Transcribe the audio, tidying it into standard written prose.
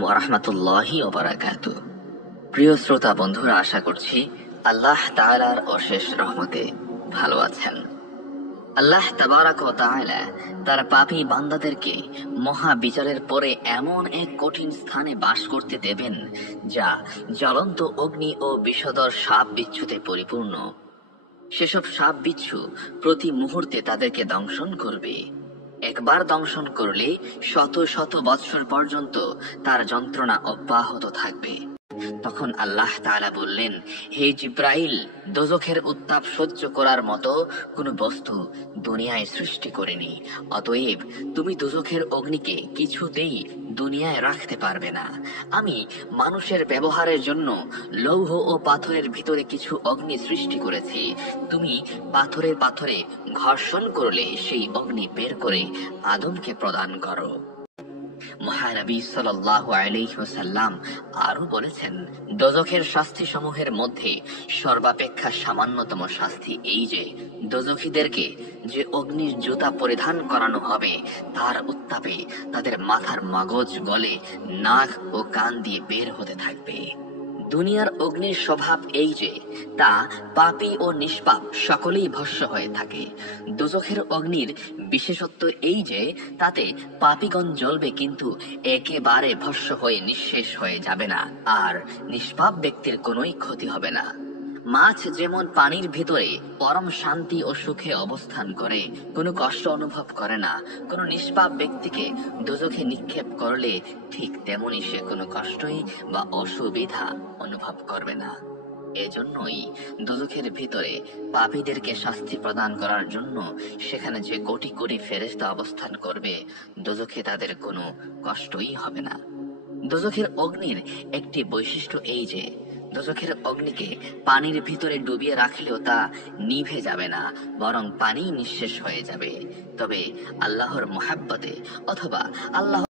ওয়া রাহমাতুল্লাহি ওয়া বারাকাতুহু। প্রিয় শ্রোতা বন্ধুরা, আশা করছি আল্লাহ তাআলার অশেষ রহমতে ভালো আছেন। আল্লাহ তাবারাক ওয়া তাআলা তার পাপী বান্দাদেরকে মহা বিচারের পরে এমন এক কঠিন স্থানে বাস করতে দেবেন যা জ্বলন্ত অগ্নি ও বিষধর সাপ বিচ্ছুতে পরিপূর্ণ। সেসব সাপ বিচ্ছু প্রতি মুহূর্তে তাদেরকে দংশন করবে। একবার দংশন করলে শত শত বৎসর পর্যন্ত তার যন্ত্রণা অব্যাহত থাকবে। তখন আল্লাহ তাআলা বললেন, হে জিব্রাইল, দোজখের উত্তাপ সহ্য করার মতো কোনো বস্তু দুনিয়ায় সৃষ্টি করিনি, অতএব তুমি দোজখের অগ্নিকে কিছুতেই দুনিয়ায় রাখতে পারবে না। আমি মানুষের ব্যবহারের জন্য লৌহ ও পাথরের ভিতরে কিছু অগ্নি সৃষ্টি করেছি। তুমি পাথরে পাথরে ঘর্ষণ করলে সেই অগ্নি বের করে আদমকে প্রদান করো। মহানবী সাল্লাল্লাহু আলাইহি ওয়াসাল্লাম আরো বলেছেন, দোজখের শাস্তি সমূহের মধ্যে সর্বাপেক্ষা সামান্যতম শাস্তি এই যে দোজখীদেরকে যে অগ্নির জুতা পরিধান করানো হবে তার উত্তাপে তাদের মাথার মগজ গলে নাক ও কান দিয়ে বের হতে থাকবে। দুনিয়ার অগ্নির স্বভাব এই যে তা পাপী ও নিষ্পাপ সকলেই ভস্য হয়ে থাকে। দোজখের অগ্নির বিশেষত্ব এই যে তাতে পাপীগণ জ্বলবে, কিন্তু একেবারে ভস্য হয়ে নিঃশেষ হয়ে যাবে না, আর নিষ্পাপ ব্যক্তির কোনোই ক্ষতি হবে না। মাছ যেমন পানির ভিতরে পরম শান্তি ও সুখে অবস্থান করে, কোনো কষ্ট অনুভব করে না, কোনো নিষ্পাপ ব্যক্তিকে দোজখে নিক্ষেপ করলে ঠিক তেমনি সে কোনো কষ্টই বা অসুবিধা অনুভব করবে না। এজন্যই দোজখের ভিতরে পাপীদেরকে শাস্তি প্রদান করার জন্য সেখানে যে কোটি কোটি ফেরেশতা অবস্থান করবে, দোজখে তাদের কোনো কষ্টই হবে না। দোজখের অগ্নির একটি বৈশিষ্ট্য এই যে দোজখের অগ্নিকে পানির ভিতরে ডুবিয়ে রাখলেও তা নিভে যাবে না, বরং পানি নিঃশেষ হয়ে যাবে। তবে আল্লাহর মহাব্বতে অথবা আল্লাহ